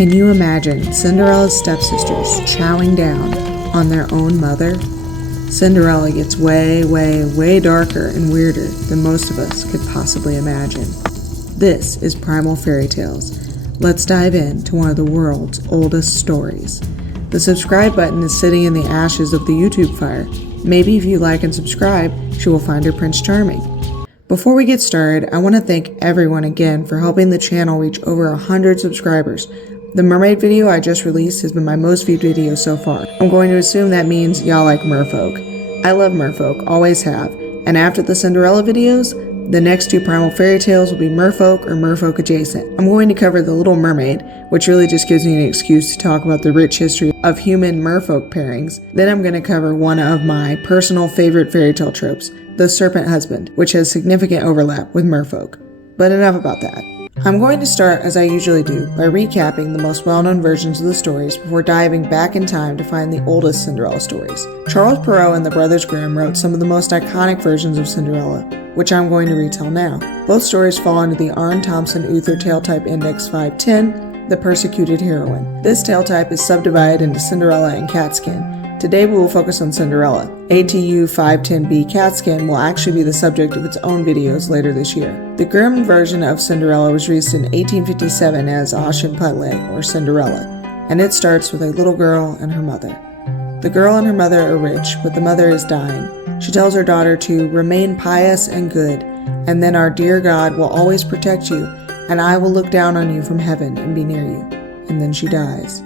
Can you imagine Cinderella's stepsisters chowing down on their own mother? Cinderella gets way, way, way darker and weirder than most of us could possibly imagine. This is Primal Fairy Tales. Let's dive into one of the world's oldest stories. The subscribe button is sitting in the ashes of the YouTube fire. Maybe if you like and subscribe, she will find her Prince Charming. Before we get started, I want to thank everyone again for helping the channel reach over 100 subscribers. The mermaid video I just released has been my most viewed video so far. I'm going to assume that means y'all like merfolk. I love merfolk, always have, and after the Cinderella videos, the next two Primal Fairy Tales will be merfolk or merfolk adjacent. I'm going to cover The Little Mermaid, which really just gives me an excuse to talk about the rich history of human merfolk pairings. Then I'm going to cover one of my personal favorite fairy tale tropes, the serpent husband, which has significant overlap with merfolk. But enough about that. I'm going to start, as I usually do, by recapping the most well-known versions of the stories before diving back in time to find the oldest Cinderella stories. Charles Perrault and the Brothers Grimm wrote some of the most iconic versions of Cinderella, which I'm going to retell now. Both stories fall under the Arne Thompson Uther tale type index 510, the persecuted heroine. This tale type is subdivided into Cinderella and Catskin. Today we will focus on Cinderella. ATU 510B Catskin will actually be the subject of its own videos later this year. The Grimm version of Cinderella was released in 1857 as Ashen Putleg, or Cinderella, and it starts with a little girl and her mother. The girl and her mother are rich, but the mother is dying. She tells her daughter to remain pious and good, and then our dear God will always protect you, and I will look down on you from heaven and be near you. And then she dies.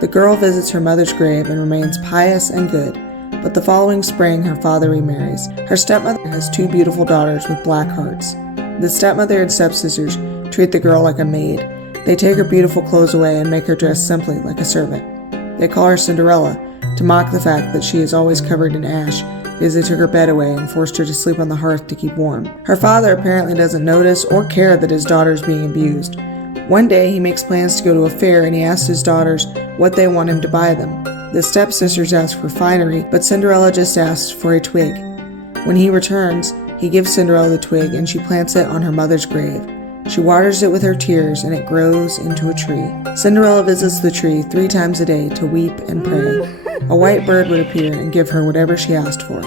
The girl visits her mother's grave and remains pious and good, but the following spring her father remarries. Her stepmother has two beautiful daughters with black hearts. The stepmother and stepsisters treat the girl like a maid. They take her beautiful clothes away and make her dress simply like a servant. They call her Cinderella to mock the fact that she is always covered in ash because they took her bed away and forced her to sleep on the hearth to keep warm. Her father apparently doesn't notice or care that his daughter is being abused. One day he makes plans to go to a fair and he asks his daughters what they want him to buy them. The stepsisters ask for finery, but Cinderella just asks for a twig. When he returns, he gives Cinderella the twig and she plants it on her mother's grave. She waters it with her tears and it grows into a tree. Cinderella visits the tree 3 times a day to weep and pray. A white bird would appear and give her whatever she asked for.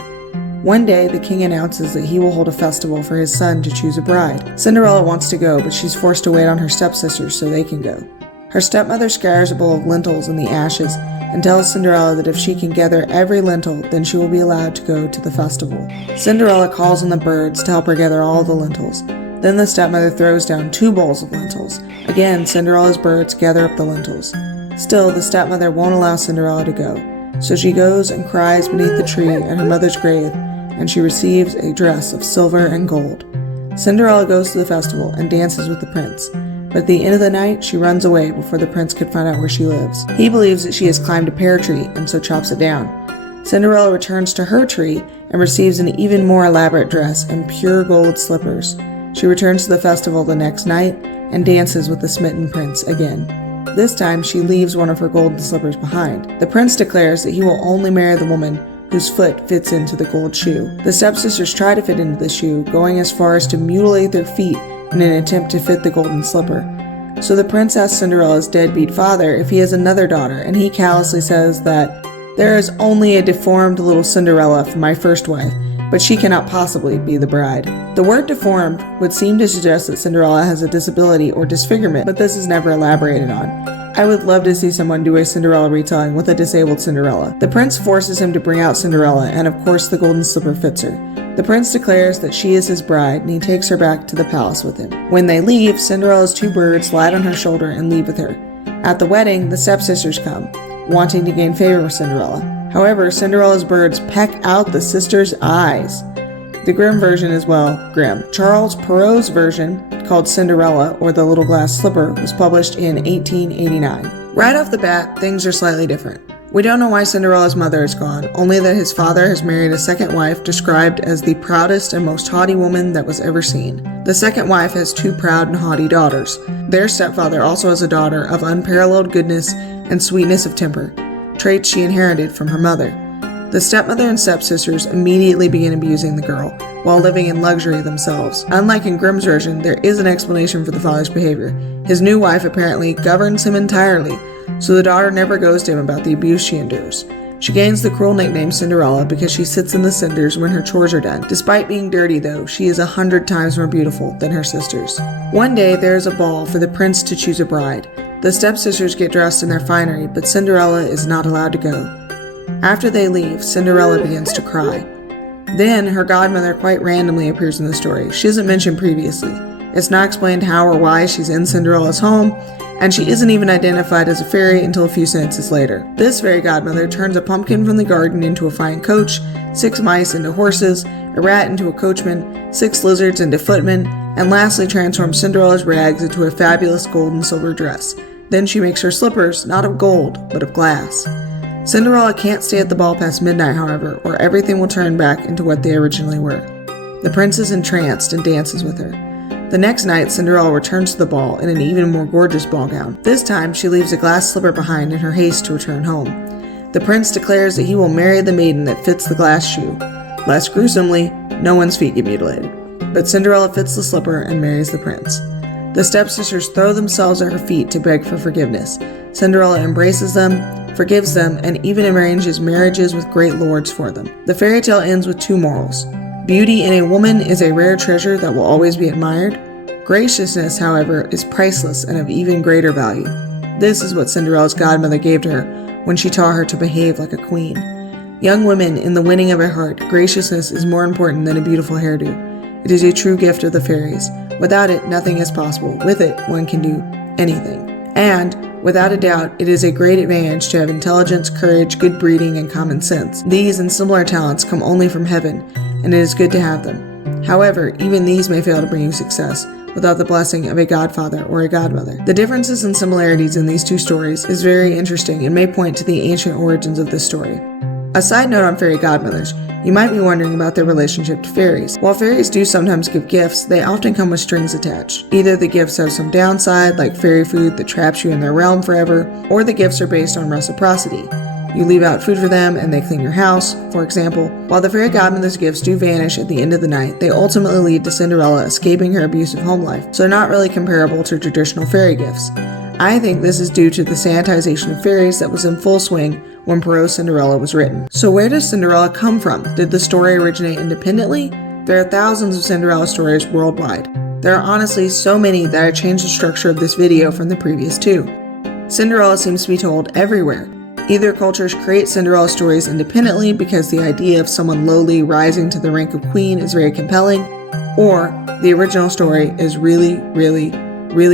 One day, the king announces that he will hold a festival for his son to choose a bride. Cinderella wants to go, but she's forced to wait on her stepsisters so they can go. Her stepmother scatters a bowl of lentils in the ashes and tells Cinderella that if she can gather every lentil, then she will be allowed to go to the festival. Cinderella calls on the birds to help her gather all the lentils. Then the stepmother throws down 2 bowls of lentils. Again, Cinderella's birds gather up the lentils. Still, the stepmother won't allow Cinderella to go, so she goes and cries beneath the tree at her mother's grave, and she receives a dress of silver and gold. Cinderella goes to the festival and dances with the prince, but at the end of the night, she runs away before the prince could find out where she lives. He believes that she has climbed a pear tree and so chops it down. Cinderella returns to her tree and receives an even more elaborate dress and pure gold slippers. She returns to the festival the next night and dances with the smitten prince again. This time, she leaves one of her golden slippers behind. The prince declares that he will only marry the woman whose foot fits into the gold shoe. The stepsisters try to fit into the shoe, going as far as to mutilate their feet in an attempt to fit the golden slipper. So the prince asks Cinderella's deadbeat father if he has another daughter, and he callously says that there is only a deformed little Cinderella for my first wife, but she cannot possibly be the bride. The word deformed would seem to suggest that Cinderella has a disability or disfigurement, but this is never elaborated on. I would love to see someone do a Cinderella retelling with a disabled Cinderella. The prince forces him to bring out Cinderella, and of course the golden slipper fits her. The prince declares that she is his bride, and he takes her back to the palace with him. When they leave, Cinderella's 2 birds light on her shoulder and leave with her. At the wedding, the stepsisters come, wanting to gain favor with Cinderella. However, Cinderella's birds peck out the sisters' eyes. The Grimm version is, well, grim. Charles Perrault's version, called Cinderella or the Little Glass Slipper, was published in 1889. Right off the bat, things are slightly different. We don't know why Cinderella's mother is gone, only that his father has married a second wife described as the proudest and most haughty woman that was ever seen. The second wife has 2 proud and haughty daughters. Their stepfather also has a daughter of unparalleled goodness and sweetness of temper, traits she inherited from her mother. The stepmother and stepsisters immediately begin abusing the girl, while living in luxury themselves. Unlike in Grimm's version, there is an explanation for the father's behavior. His new wife apparently governs him entirely, so the daughter never goes to him about the abuse she endures. She gains the cruel nickname Cinderella because she sits in the cinders when her chores are done. Despite being dirty, though, she is 100 times more beautiful than her sisters. One day, there is a ball for the prince to choose a bride. The stepsisters get dressed in their finery, but Cinderella is not allowed to go. After they leave, Cinderella begins to cry. Then, her godmother quite randomly appears in the story. She isn't mentioned previously. It's not explained how or why she's in Cinderella's home, and she isn't even identified as a fairy until a few sentences later. This fairy godmother turns a pumpkin from the garden into a fine coach, 6 mice into horses, a rat into a coachman, 6 lizards into footmen, and lastly transforms Cinderella's rags into a fabulous gold and silver dress. Then she makes her slippers not of gold, but of glass. Cinderella can't stay at the ball past midnight, however, or everything will turn back into what they originally were. The prince is entranced and dances with her. The next night, Cinderella returns to the ball in an even more gorgeous ball gown. This time, she leaves a glass slipper behind in her haste to return home. The prince declares that he will marry the maiden that fits the glass shoe. Less gruesomely, no one's feet get mutilated. But Cinderella fits the slipper and marries the prince. The stepsisters throw themselves at her feet to beg for forgiveness. Cinderella embraces them, forgives them, and even arranges marriages with great lords for them. The fairy tale ends with 2 morals. Beauty in a woman is a rare treasure that will always be admired. Graciousness, however, is priceless and of even greater value. This is what Cinderella's godmother gave to her when she taught her to behave like a queen. Young women, in the winning of a heart, graciousness is more important than a beautiful hairdo. It is a true gift of the fairies. Without it, nothing is possible. With it, one can do anything. And, without a doubt, it is a great advantage to have intelligence, courage, good breeding, and common sense. These and similar talents come only from heaven, and it is good to have them. However, even these may fail to bring you success without the blessing of a godfather or a godmother. The differences and similarities in these 2 stories is very interesting and may point to the ancient origins of this story. A side note on fairy godmothers, you might be wondering about their relationship to fairies. While fairies do sometimes give gifts, they often come with strings attached. Either the gifts have some downside, like fairy food that traps you in their realm forever, or the gifts are based on reciprocity. You leave out food for them and they clean your house, for example. While the fairy godmother's gifts do vanish at the end of the night, they ultimately lead to Cinderella escaping her abusive home life, so they're not really comparable to traditional fairy gifts. I think this is due to the sanitization of fairies that was in full swing when Perrault's Cinderella was written. So where does Cinderella come from? Did the story originate independently? There are thousands of Cinderella stories worldwide. There are honestly so many that I changed the structure of this video from the previous 2. Cinderella seems to be told everywhere. Either cultures create Cinderella stories independently because the idea of someone lowly rising to the rank of queen is very compelling, or the original story is really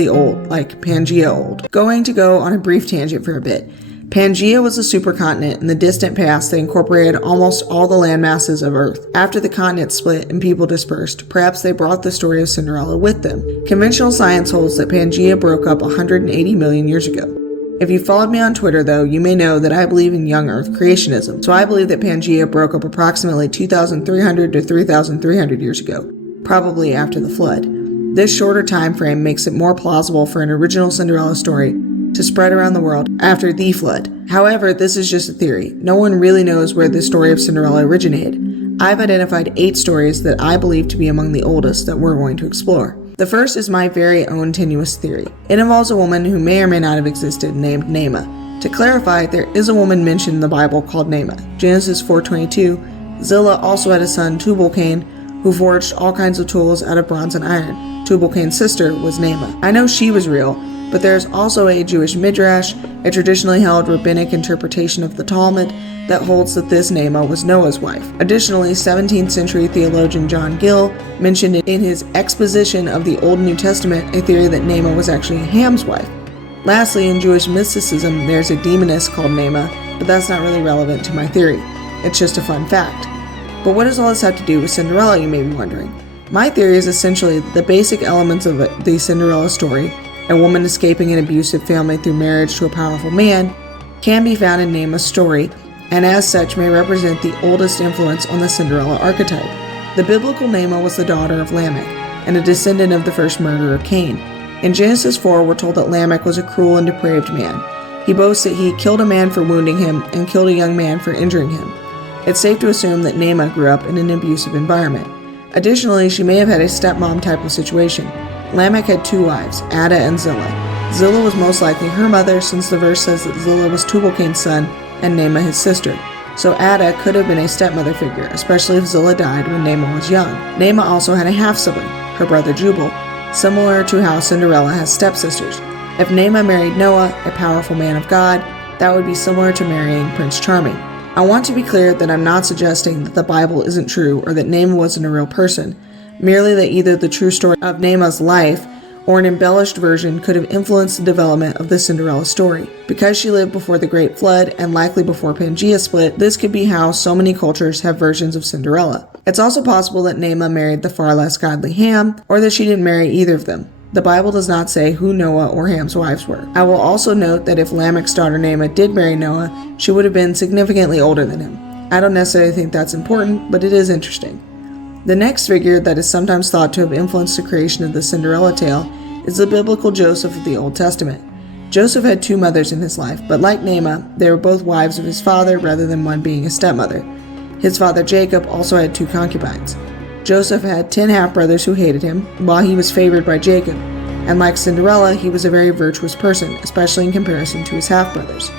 old, like Pangea old. Going to go on a brief tangent for a bit. Pangea was a supercontinent in the distant past that incorporated almost all the landmasses of Earth. After the continent split and people dispersed, perhaps they brought the story of Cinderella with them. Conventional science holds that Pangea broke up 180 million years ago. If you followed me on Twitter, though, you may know that I believe in young Earth creationism, so I believe that Pangea broke up approximately 2,300 to 3,300 years ago, probably after the flood. This shorter time frame makes it more plausible for an original Cinderella story to spread around the world after the flood. However, this is just a theory. No one really knows where the story of Cinderella originated. I've identified 8 stories that I believe to be among the oldest that we're going to explore. The first is my very own tenuous theory. It involves a woman who may or may not have existed named Naamah. To clarify, there is a woman mentioned in the Bible called Naamah. Genesis 4:22, Zillah also had a son, Tubal-Cain, who forged all kinds of tools out of bronze and iron. Tubal-Cain's sister was Naamah. I know she was real, but there's also a Jewish midrash, a traditionally held rabbinic interpretation of the Talmud, that holds that this Naamah was Noah's wife. Additionally, 17th century theologian John Gill mentioned in his exposition of the Old and New Testament a theory that Naamah was actually Ham's wife. Lastly, in Jewish mysticism, there's a demoness called Naamah, but that's not really relevant to my theory. It's just a fun fact. But what does all this have to do with Cinderella, you may be wondering? My theory is essentially the basic elements of the Cinderella story, a woman escaping an abusive family through marriage to a powerful man, can be found in Naamah's story, and as such may represent the oldest influence on the Cinderella archetype. The biblical Naamah was the daughter of Lamech, and a descendant of the first murderer Cain. In Genesis 4, we're told that Lamech was a cruel and depraved man. He boasts that he killed a man for wounding him and killed a young man for injuring him. It's safe to assume that Naamah grew up in an abusive environment. Additionally, she may have had a stepmom type of situation. Lamech had 2 wives, Ada and Zillah. Zillah was most likely her mother, since the verse says that Zillah was Tubal-Cain's son and Naamah his sister. So Ada could have been a stepmother figure, especially if Zillah died when Naamah was young. Naamah also had a half-sibling, her brother Jubal, similar to how Cinderella has stepsisters. If Naamah married Noah, a powerful man of God, that would be similar to marrying Prince Charming. I want to be clear that I'm not suggesting that the Bible isn't true or that Naamah wasn't a real person, merely that either the true story of Naamah's life or an embellished version could have influenced the development of the Cinderella story. Because she lived before the Great Flood and likely before Pangea split, this could be how so many cultures have versions of Cinderella. It's also possible that Naamah married the far less godly Ham, or that she didn't marry either of them. The Bible does not say who Noah or Ham's wives were. I will also note that if Lamech's daughter Naamah did marry Noah, she would have been significantly older than him. I don't necessarily think that's important, but it is interesting. The next figure that is sometimes thought to have influenced the creation of the Cinderella tale is the biblical Joseph of the Old Testament. Joseph had 2 mothers in his life, but like Naamah, they were both wives of his father rather than one being a stepmother. His father Jacob also had 2 concubines. Joseph had 10 half-brothers who hated him, while he was favored by Jacob, and like Cinderella, he was a very virtuous person, especially in comparison to his half-brothers.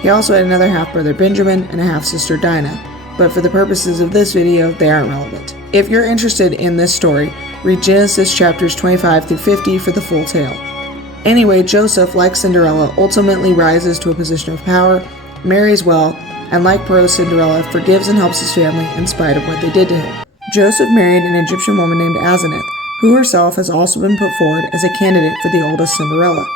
He also had another half-brother Benjamin and a half-sister Dinah, but for the purposes of this video, they aren't relevant. If you're interested in this story, read Genesis chapters 25 through 50 for the full tale. Anyway, Joseph, like Cinderella, ultimately rises to a position of power, marries well, and like pro-Cinderella, forgives and helps his family in spite of what they did to him. Joseph married an Egyptian woman named Asenath, who herself has also been put forward as a candidate for the oldest Cinderella.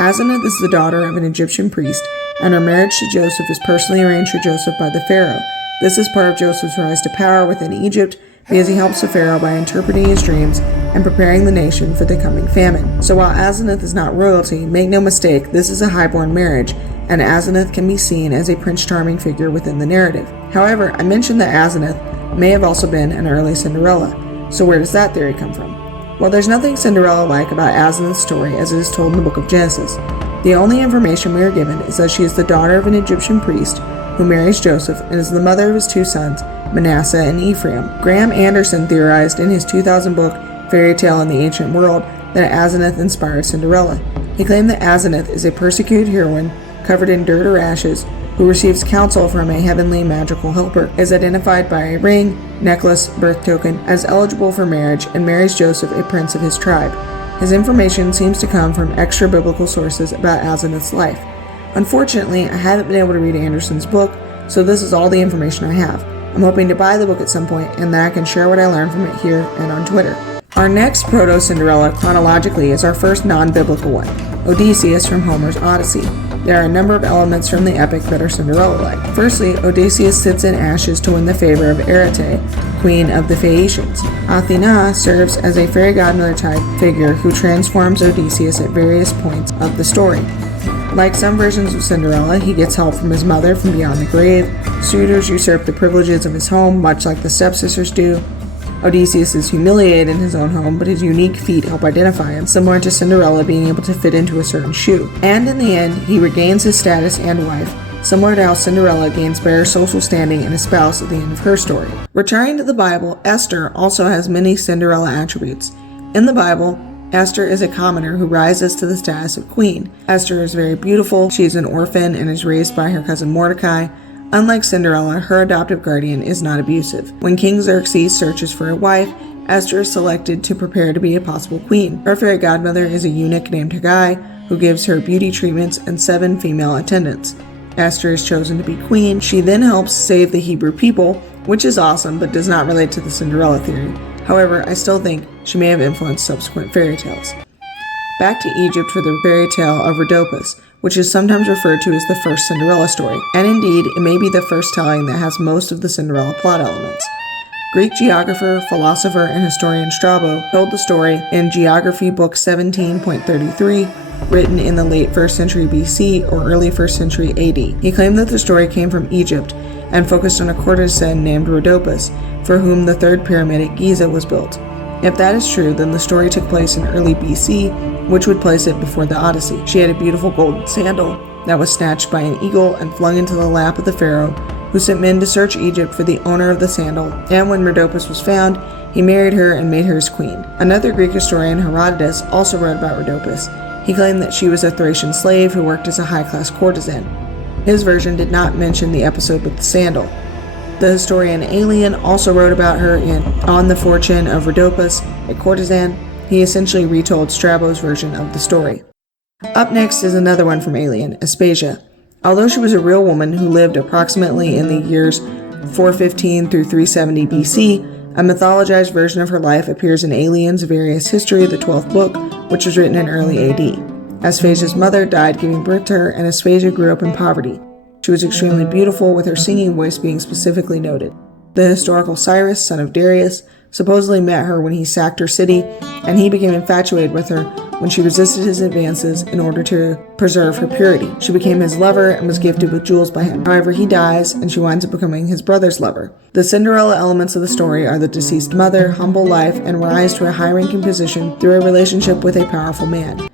Asenath is the daughter of an Egyptian priest, and her marriage to Joseph is personally arranged for Joseph by the Pharaoh. This is part of Joseph's rise to power within Egypt, because he helps the Pharaoh by interpreting his dreams and preparing the nation for the coming famine. So while Asenath is not royalty, make no mistake, this is a highborn marriage, and Asenath can be seen as a Prince Charming figure within the narrative. However, I mentioned that Asenath may have also been an early Cinderella, so where does that theory come from? Well, there's nothing Cinderella-like about Asenath's story as it is told in the book of Genesis. The only information we are given is that she is the daughter of an Egyptian priest who marries Joseph and is the mother of his 2 sons, Manasseh and Ephraim. Graham Anderson theorized in his 2000 book, Fairy Tale in the Ancient World, that Asenath inspired Cinderella. He claimed that Asenath is a persecuted heroine covered in dirt or ashes who receives counsel from a heavenly magical helper, is identified by a ring, necklace, birth token as eligible for marriage, and marries Joseph, a prince of his tribe. His information seems to come from extra biblical sources about Asenath's life. Unfortunately, I haven't been able to read Anderson's book, so this is all the information I have. I'm hoping to buy the book at some point, and then I can share what I learned from it here and on Twitter. Our next proto-Cinderella chronologically is our first non-biblical one, Odysseus from Homer's Odyssey. There are a number of elements from the epic that are Cinderella-like. Firstly, Odysseus sits in ashes to win the favor of Arete, queen of the Phaeacians. Athena serves as a fairy godmother type figure who transforms Odysseus at various points of the story. Like some versions of Cinderella, he gets help from his mother from beyond the grave. Suitors usurp the privileges of his home, much like the stepsisters do. Odysseus is humiliated in his own home, but his unique feet help identify him, similar to Cinderella being able to fit into a certain shoe. And in the end, he regains his status and wife, similar to how Cinderella gains better social standing and a spouse at the end of her story. Returning to the Bible, Esther also has many Cinderella attributes. In the Bible, Esther is a commoner who rises to the status of queen. Esther is very beautiful, she is an orphan and is raised by her cousin Mordecai. Unlike Cinderella, her adoptive guardian is not abusive. When King Xerxes searches for a wife, Esther is selected to prepare to be a possible queen. Her fairy godmother is a eunuch named Haggai, who gives her beauty treatments and 7 female attendants. Esther is chosen to be queen. She then helps save the Hebrew people, which is awesome but does not relate to the Cinderella theory. However, I still think she may have influenced subsequent fairy tales. Back to Egypt for the fairy tale of Rhodopis, which is sometimes referred to as the first Cinderella story, and indeed, it may be the first telling that has most of the Cinderella plot elements. Greek geographer, philosopher, and historian Strabo told the story in Geography Book 17.33, written in the late 1st century BC or early 1st century AD. He claimed that the story came from Egypt and focused on a courtesan named Rhodopis, for whom the 3rd pyramid at Giza was built. If that is true, then the story took place in early BC, which would place it before the Odyssey. She had a beautiful golden sandal that was snatched by an eagle and flung into the lap of the pharaoh, who sent men to search Egypt for the owner of the sandal, and when Rhodopis was found, He married her and made her his queen. Another Greek historian, Herodotus, also wrote about Rhodopis. He claimed that she was a Thracian slave who worked as a high-class courtesan. His version did not mention the episode with the sandal. The historian Aelian also wrote about her in On the Fortune of Rhodopis, a courtesan. He essentially retold Strabo's version of the story. Up next is another one from Aelian, Aspasia. Although she was a real woman who lived approximately in the years 415 through 370 BC, a mythologized version of her life appears in Aelian's Various History, the 12th book, which was written in early AD. Aspasia's mother died giving birth to her, and Aspasia grew up in poverty. She was extremely beautiful, with her singing voice being specifically noted. The historical Cyrus, son of Darius, supposedly met her when he sacked her city, and he became infatuated with her when she resisted his advances in order to preserve her purity. She became his lover and was gifted with jewels by him. However, he dies, and she winds up becoming his brother's lover. The Cinderella elements of the story are the deceased mother, humble life, and rise to a high-ranking position through a relationship with a powerful man.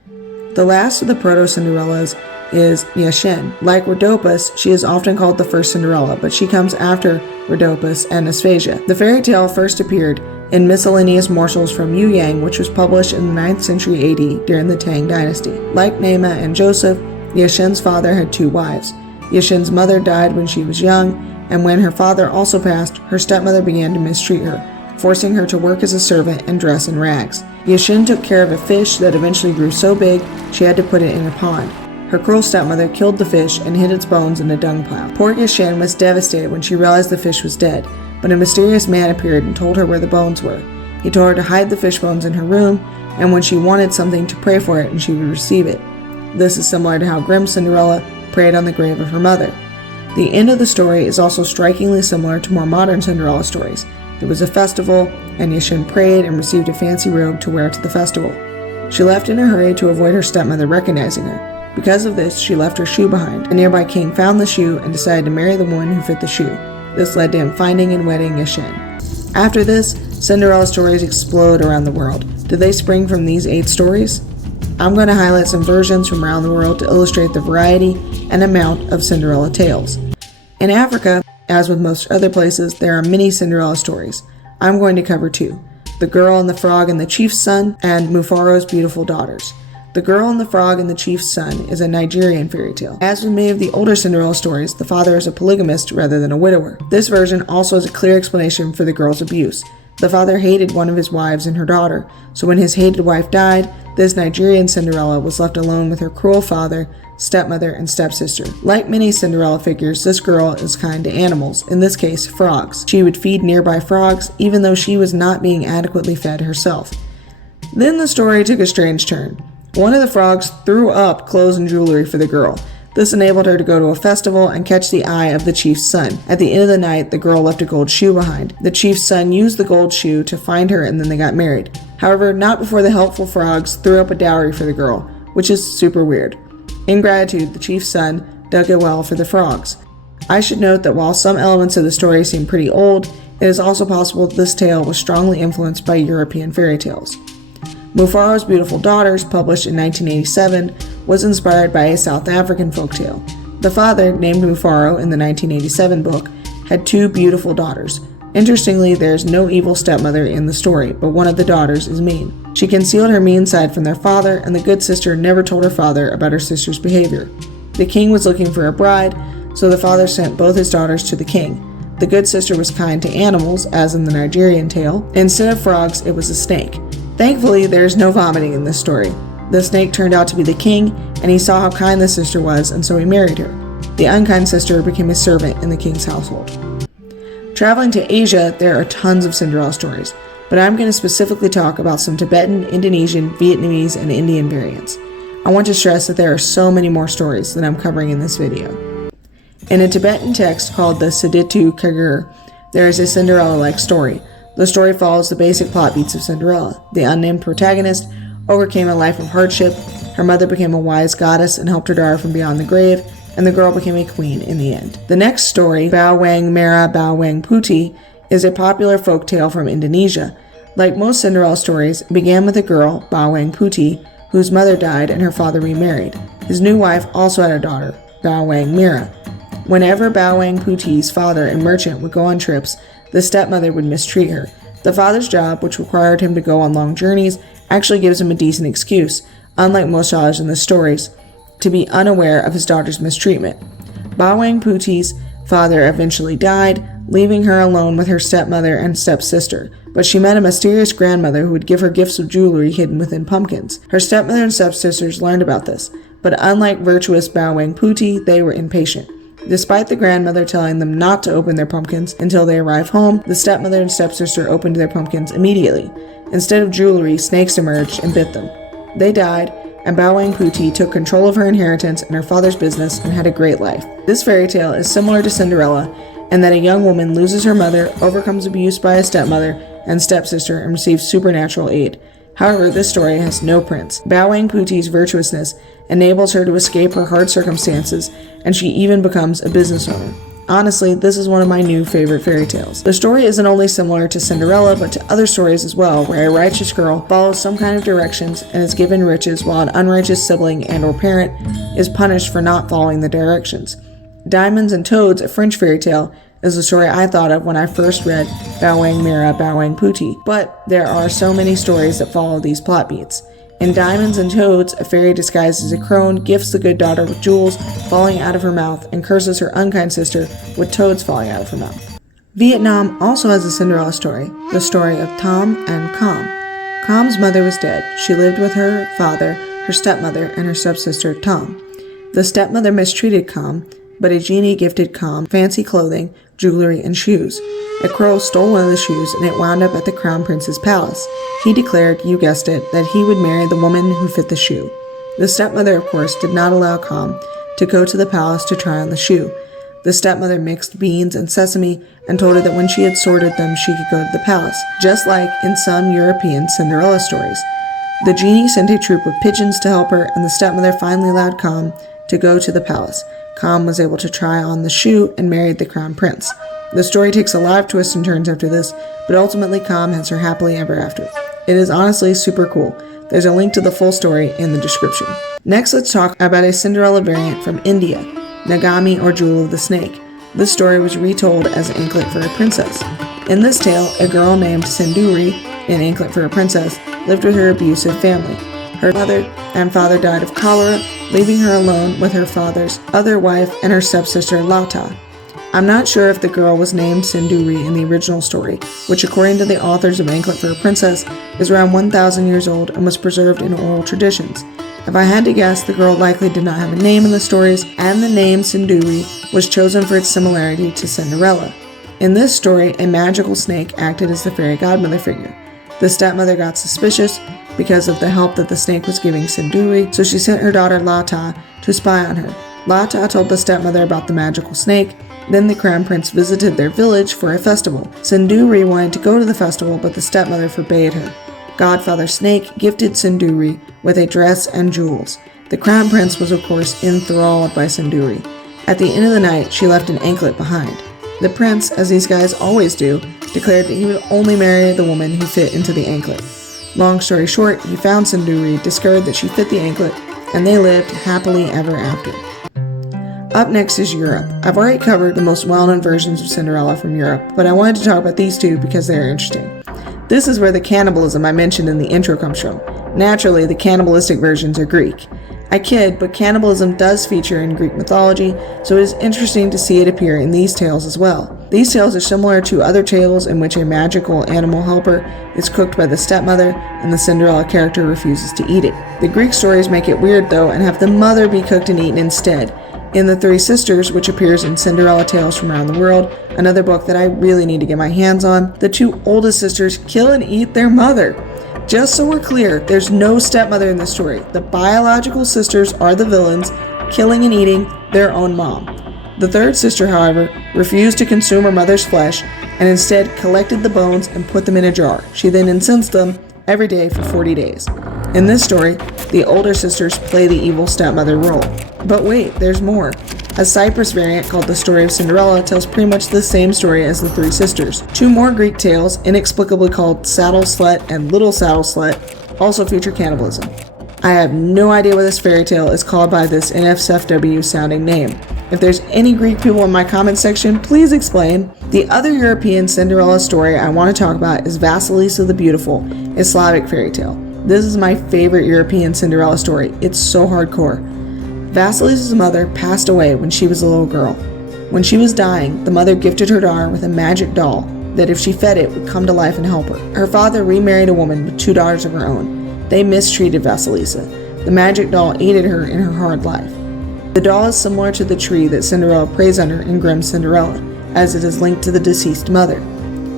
The last of the proto-Cinderellas is Yashin. Like Rhodopis, she is often called the first Cinderella, but she comes after Rhodopis and Aspasia. The fairy tale first appeared in Miscellaneous Morsels from Yu Yang, which was published in the 9th century AD during the Tang dynasty. Like Naamah and Joseph, Yashin's father had 2 wives. Yashin's mother died when she was young, and when her father also passed, her stepmother began to mistreat her, forcing her to work as a servant and dress in rags. Yashin took care of a fish that eventually grew so big she had to put it in a pond. Her cruel stepmother killed the fish and hid its bones in a dung pile. Poor Yashin was devastated when she realized the fish was dead, but a mysterious man appeared and told her where the bones were. He told her to hide the fish bones in her room, and when she wanted something to pray for it, and she would receive it. This is similar to how Grimm's Cinderella prayed on the grave of her mother. The end of the story is also strikingly similar to more modern Cinderella stories. It was a festival, and Yashin prayed and received a fancy robe to wear to the festival. She left in a hurry to avoid her stepmother recognizing her. Because of this, she left her shoe behind. A nearby king found the shoe and decided to marry the woman who fit the shoe. This led to him finding and wedding Yashin. After this, Cinderella stories explode around the world. Did they spring from these 8 stories? I'm going to highlight some versions from around the world to illustrate the variety and amount of Cinderella tales. In Africa, as with most other places, there are many Cinderella stories. I'm going to cover 2. The Girl and the Frog and the Chief's Son, and Mufaro's Beautiful Daughters. The Girl and the Frog and the Chief's Son is a Nigerian fairy tale. As with many of the older Cinderella stories, the father is a polygamist rather than a widower. This version also has a clear explanation for the girl's abuse. The father hated one of his wives and her daughter, so when his hated wife died, this Nigerian Cinderella was left alone with her cruel father, stepmother, and stepsister. Like many Cinderella figures, this girl is kind to animals, in this case, frogs. She would feed nearby frogs, even though she was not being adequately fed herself. Then the story took a strange turn. One of the frogs threw up clothes and jewelry for the girl. This enabled her to go to a festival and catch the eye of the chief's son. At the end of the night, the girl left a gold shoe behind. The chief's son used the gold shoe to find her, and then they got married. However, not before the helpful frogs threw up a dowry for the girl, which is super weird. In gratitude, the chief's son dug a well for the frogs. I should note that while some elements of the story seem pretty old, it is also possible that this tale was strongly influenced by European fairy tales. Mufaro's Beautiful Daughters, published in 1987, was inspired by a South African folktale. The father, named Mufaro in the 1987 book, had 2 beautiful daughters. Interestingly, there is no evil stepmother in the story, but one of the daughters is mean. She concealed her mean side from their father, and the good sister never told her father about her sister's behavior. The king was looking for a bride, so the father sent both his daughters to the king. The good sister was kind to animals, as in the Nigerian tale. Instead of frogs, it was a snake. Thankfully, there is no vomiting in this story. The snake turned out to be the king, and he saw how kind the sister was, and so he married her. The unkind sister became a servant in the king's household. Traveling to Asia, there are tons of Cinderella stories, but I'm going to specifically talk about some Tibetan, Indonesian, Vietnamese, and Indian variants. I want to stress that there are so many more stories than I'm covering in this video. In a Tibetan text called the Seditu Kagur, there is a Cinderella-like story. The story follows the basic plot beats of Cinderella. The unnamed protagonist overcame a life of hardship, her mother became a wise goddess and helped her daughter from beyond the grave, and the girl became a queen in the end. The next story, Bawang Merah Bawang Putih, is a popular folk tale from Indonesia. Like most Cinderella stories, it began with a girl, Bawang Putih, whose mother died and her father remarried. His new wife also had a daughter, Bawang Merah. Whenever Bawang Putih's father and merchant would go on trips, the stepmother would mistreat her. The father's job, which required him to go on long journeys, actually gives him a decent excuse, unlike most fathers in the stories, to be unaware of his daughter's mistreatment. Bawang Puti's father eventually died, leaving her alone with her stepmother and stepsister, but she met a mysterious grandmother who would give her gifts of jewelry hidden within pumpkins. Her stepmother and stepsisters learned about this, but unlike virtuous Bawang Puti, they were impatient. Despite the grandmother telling them not to open their pumpkins until they arrive home, the stepmother and stepsister opened their pumpkins immediately. Instead of jewelry, snakes emerged and bit them. They died, and Bawang Puti took control of her inheritance and her father's business and had a great life. This fairy tale is similar to Cinderella, in that a young woman loses her mother, overcomes abuse by a stepmother and stepsister, and receives supernatural aid. However, this story has no prince. Bawang Puti's virtuousness enables her to escape her hard circumstances, and she even becomes a business owner. Honestly, this is one of my new favorite fairy tales. The story isn't only similar to Cinderella, but to other stories as well, where a righteous girl follows some kind of directions and is given riches, while an unrighteous sibling and or parent is punished for not following the directions. Diamonds and Toads, a French fairy tale, is the story I thought of when I first read Bawang Mira Bawang Puti, but there are so many stories that follow these plot beats. In Diamonds and Toads, a fairy disguised as a crone gifts the good daughter with jewels falling out of her mouth and curses her unkind sister with toads falling out of her mouth. Vietnam also has a Cinderella story, the story of Tom and Com. Com's mother was dead. She lived with her father, her stepmother, and her stepsister Tom. The stepmother mistreated Com, but a genie gifted Com fancy clothing, jewelry, and shoes. A crow stole one of the shoes and it wound up at the crown prince's palace. He declared, you guessed it, that he would marry the woman who fit the shoe. The stepmother, of course, did not allow Com to go to the palace to try on the shoe. The stepmother mixed beans and sesame and told her that when she had sorted them, she could go to the palace, just like in some European Cinderella stories. The genie sent a troop of pigeons to help her, and the stepmother finally allowed Com to go to the palace. Com was able to try on the shoe and married the crown prince. The story takes a lot of twists and turns after this, but ultimately Com has her happily ever after. It is honestly super cool. There's a link to the full story in the description. Next, let's talk about a Cinderella variant from India, Nagami or Jewel of the Snake. This story was retold as an anklet for a princess. In this tale, a girl named Sinduri, an anklet for a princess, lived with her abusive family. Her mother and father died of cholera, leaving her alone with her father's other wife and her stepsister Lata. I'm not sure if the girl was named Sinduri in the original story, which according to the authors of Anklet for a Princess is around 1,000 years old and was preserved in oral traditions. If I had to guess, the girl likely did not have a name in the stories, and the name Sinduri was chosen for its similarity to Cinderella. In this story, a magical snake acted as the fairy godmother figure. The stepmother got suspicious because of the help that the snake was giving Sinduri, so she sent her daughter Lata to spy on her. Lata told the stepmother about the magical snake. Then the crown prince visited their village for a festival. Sinduri wanted to go to the festival, but the stepmother forbade her. Godfather Snake gifted Sinduri with a dress and jewels. The crown prince was of course enthralled by Sinduri. At the end of the night, she left an anklet behind. The prince, as these guys always do, declared that he would only marry the woman who fit into the anklet. Long story short, he found Sinduri, discovered that she fit the anklet, and they lived happily ever after. Up next is Europe. I've already covered the most well-known versions of Cinderella from Europe, but I wanted to talk about these two because they are interesting. This is where the cannibalism I mentioned in the intro comes from. Naturally, the cannibalistic versions are Greek. I kid, but cannibalism does feature in Greek mythology, so it is interesting to see it appear in these tales as well. These tales are similar to other tales in which a magical animal helper is cooked by the stepmother and the Cinderella character refuses to eat it. The Greek stories make it weird though and have the mother be cooked and eaten instead. In The Three Sisters, which appears in Cinderella Tales from Around the World, another book that I really need to get my hands on, the two oldest sisters kill and eat their mother. Just so we're clear, there's no stepmother in this story. The biological sisters are the villains, killing and eating their own mom. The third sister, however, refused to consume her mother's flesh and instead collected the bones and put them in a jar. She then incensed them every day for 40 days. In this story, the older sisters play the evil stepmother role. But wait, there's more. A Cyprus variant called The Story of Cinderella tells pretty much the same story as The Three Sisters. Two more Greek tales, inexplicably called Saddle Slut and Little Saddle Slut, also feature cannibalism. I have no idea why this fairy tale is called by this NSFW sounding name. If there's any Greek people in my comment section, please explain. The other European Cinderella story I want to talk about is Vasilisa the Beautiful, a Slavic fairy tale. This is my favorite European Cinderella story. It's so hardcore. Vasilisa's mother passed away when she was a little girl. When she was dying, the mother gifted her daughter with a magic doll that if she fed it would come to life and help her. Her father remarried a woman with 2 daughters of her own. They mistreated Vasilisa. The magic doll aided her in her hard life. The doll is similar to the tree that Cinderella prays under in Grimm's Cinderella, as it is linked to the deceased mother.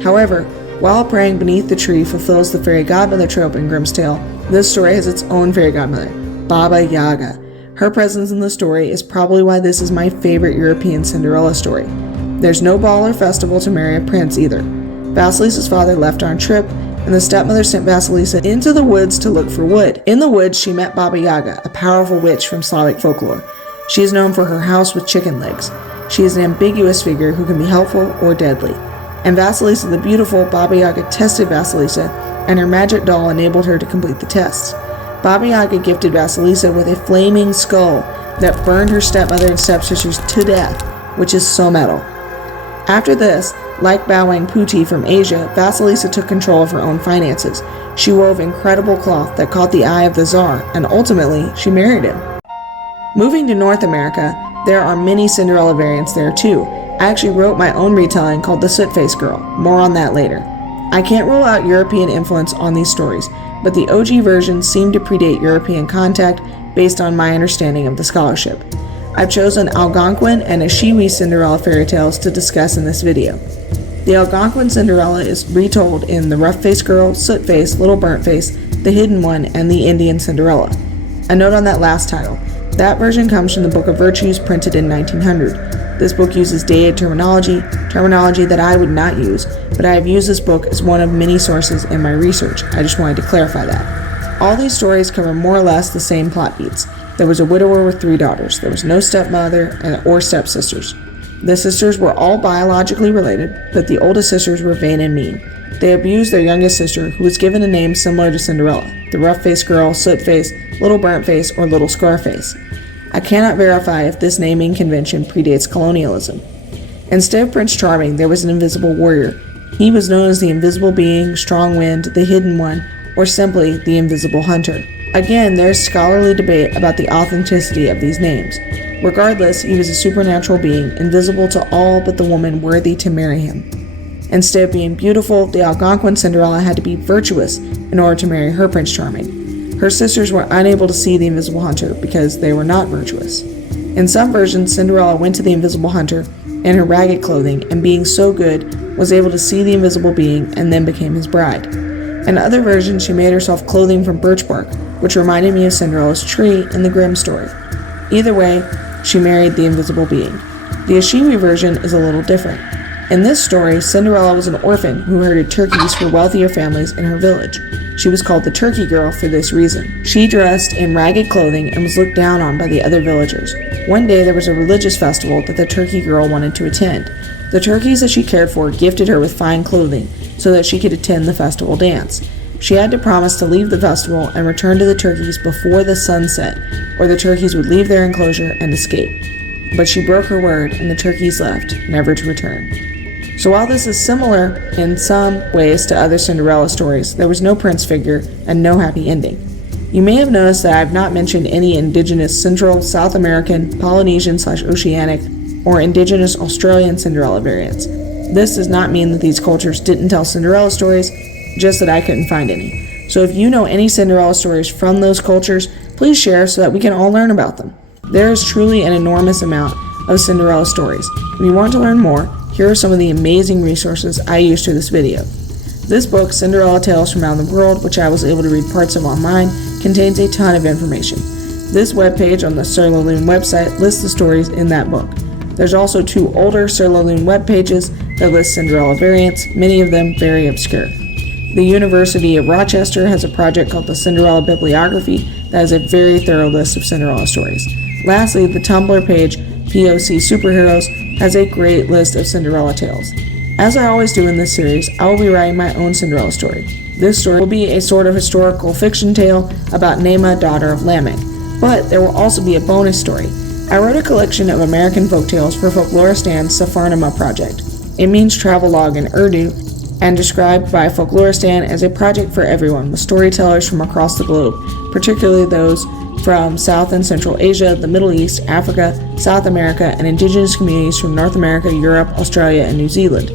However, while praying beneath the tree fulfills the fairy godmother trope in Grimm's tale, this story has its own fairy godmother, Baba Yaga. Her presence in the story is probably why this is my favorite European Cinderella story. There's no ball or festival to marry a prince either. Vasilisa's father left on a trip, and the stepmother sent Vasilisa into the woods to look for wood. In the woods, she met Baba Yaga, a powerful witch from Slavic folklore. She is known for her house with chicken legs. She is an ambiguous figure who can be helpful or deadly. And Vasilisa the Beautiful, Baba Yaga tested Vasilisa, and her magic doll enabled her to complete the tests. Baba Yaga gifted Vasilisa with a flaming skull that burned her stepmother and stepsisters to death, which is so metal. After this, like Bawang Puti from Asia, Vasilisa took control of her own finances. She wove incredible cloth that caught the eye of the Tsar, and ultimately, she married him. Moving to North America, there are many Cinderella variants there too. I actually wrote my own retelling called The Soot-Faced Girl. More on that later. I can't rule out European influence on these stories, but the OG versions seem to predate European contact based on my understanding of the scholarship. I've chosen Algonquin and Ashiwi Cinderella fairy tales to discuss in this video. The Algonquin Cinderella is retold in The Rough-Faced Girl, Soot-Faced, Little Burnt Face, The Hidden One, and The Indian Cinderella. A note on that last title. That version comes from the Book of Virtues printed in 1900. This book uses dated terminology that I would not use, but I have used this book as one of many sources in my research. I just wanted to clarify that. All these stories cover more or less the same plot beats. There was a widower with 3 daughters. There was no stepmother or stepsisters. The sisters were all biologically related, but the oldest sisters were vain and mean. They abused their youngest sister, who was given a name similar to Cinderella, the Rough-Faced Girl, Soot-Faced, Little Burnt Face, or Little Scar-Face. I cannot verify if this naming convention predates colonialism. Instead of Prince Charming, there was an invisible warrior. He was known as the Invisible Being, Strong Wind, the Hidden One, or simply the Invisible Hunter. Again, there's scholarly debate about the authenticity of these names. Regardless, he was a supernatural being, invisible to all but the woman worthy to marry him. Instead of being beautiful, the Algonquin Cinderella had to be virtuous in order to marry her Prince Charming. Her sisters were unable to see the Invisible Hunter because they were not virtuous. In some versions, Cinderella went to the Invisible Hunter in her ragged clothing, and being so good, was able to see the invisible being and then became his bride. In other versions, she made herself clothing from birch bark, which reminded me of Cinderella's tree in the Grimm story. Either way, she married the invisible being. The Ashiwi version is a little different. In this story, Cinderella was an orphan who herded turkeys for wealthier families in her village. She was called the Turkey Girl for this reason. She dressed in ragged clothing and was looked down on by the other villagers. One day there was a religious festival that the Turkey Girl wanted to attend. The turkeys that she cared for gifted her with fine clothing so that she could attend the festival dance. She had to promise to leave the festival and return to the turkeys before the sun set, or the turkeys would leave their enclosure and escape. But she broke her word and the turkeys left, never to return. So while this is similar in some ways to other Cinderella stories, there was no prince figure and no happy ending. You may have noticed that I have not mentioned any indigenous Central, South American, Polynesian/Oceanic, or indigenous Australian Cinderella variants. This does not mean that these cultures didn't tell Cinderella stories, just that I couldn't find any. So if you know any Cinderella stories from those cultures, please share so that we can all learn about them. There is truly an enormous amount of Cinderella stories. If you want to learn more, here are some of the amazing resources I used for this video. This book, Cinderella Tales from Around the World, which I was able to read parts of online, contains a ton of information. This webpage on the Sur La Lune website lists the stories in that book. There's also 2 older Sur La Lune web pages that list Cinderella variants, many of them very obscure. The University of Rochester has a project called the Cinderella Bibliography that has a very thorough list of Cinderella stories. Lastly, the Tumblr page, POC Superheroes, has a great list of Cinderella tales. As I always do in this series, I will be writing my own Cinderella story. This story will be a sort of historical fiction tale about Naamah, daughter of Lamech. But there will also be a bonus story. I wrote a collection of American folktales for Folkloristan Safarnama project. It means travelogue in Urdu and described by Folkloristan as a project for everyone with storytellers from across the globe, particularly those from South and Central Asia, the Middle East, Africa, South America, and indigenous communities from North America, Europe, Australia, and New Zealand.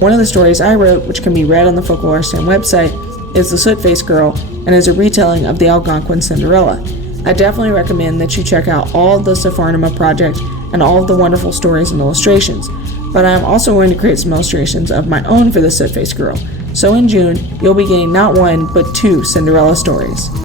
One of the stories I wrote, which can be read on the Folkloristan website, is The Soot-Faced Girl and is a retelling of the Algonquin Cinderella. I definitely recommend that you check out all of the Safarnama project and all of the wonderful stories and illustrations, but I am also going to create some illustrations of my own for The Soot-Faced Girl, so in June, you'll be getting not one, but 2 Cinderella stories.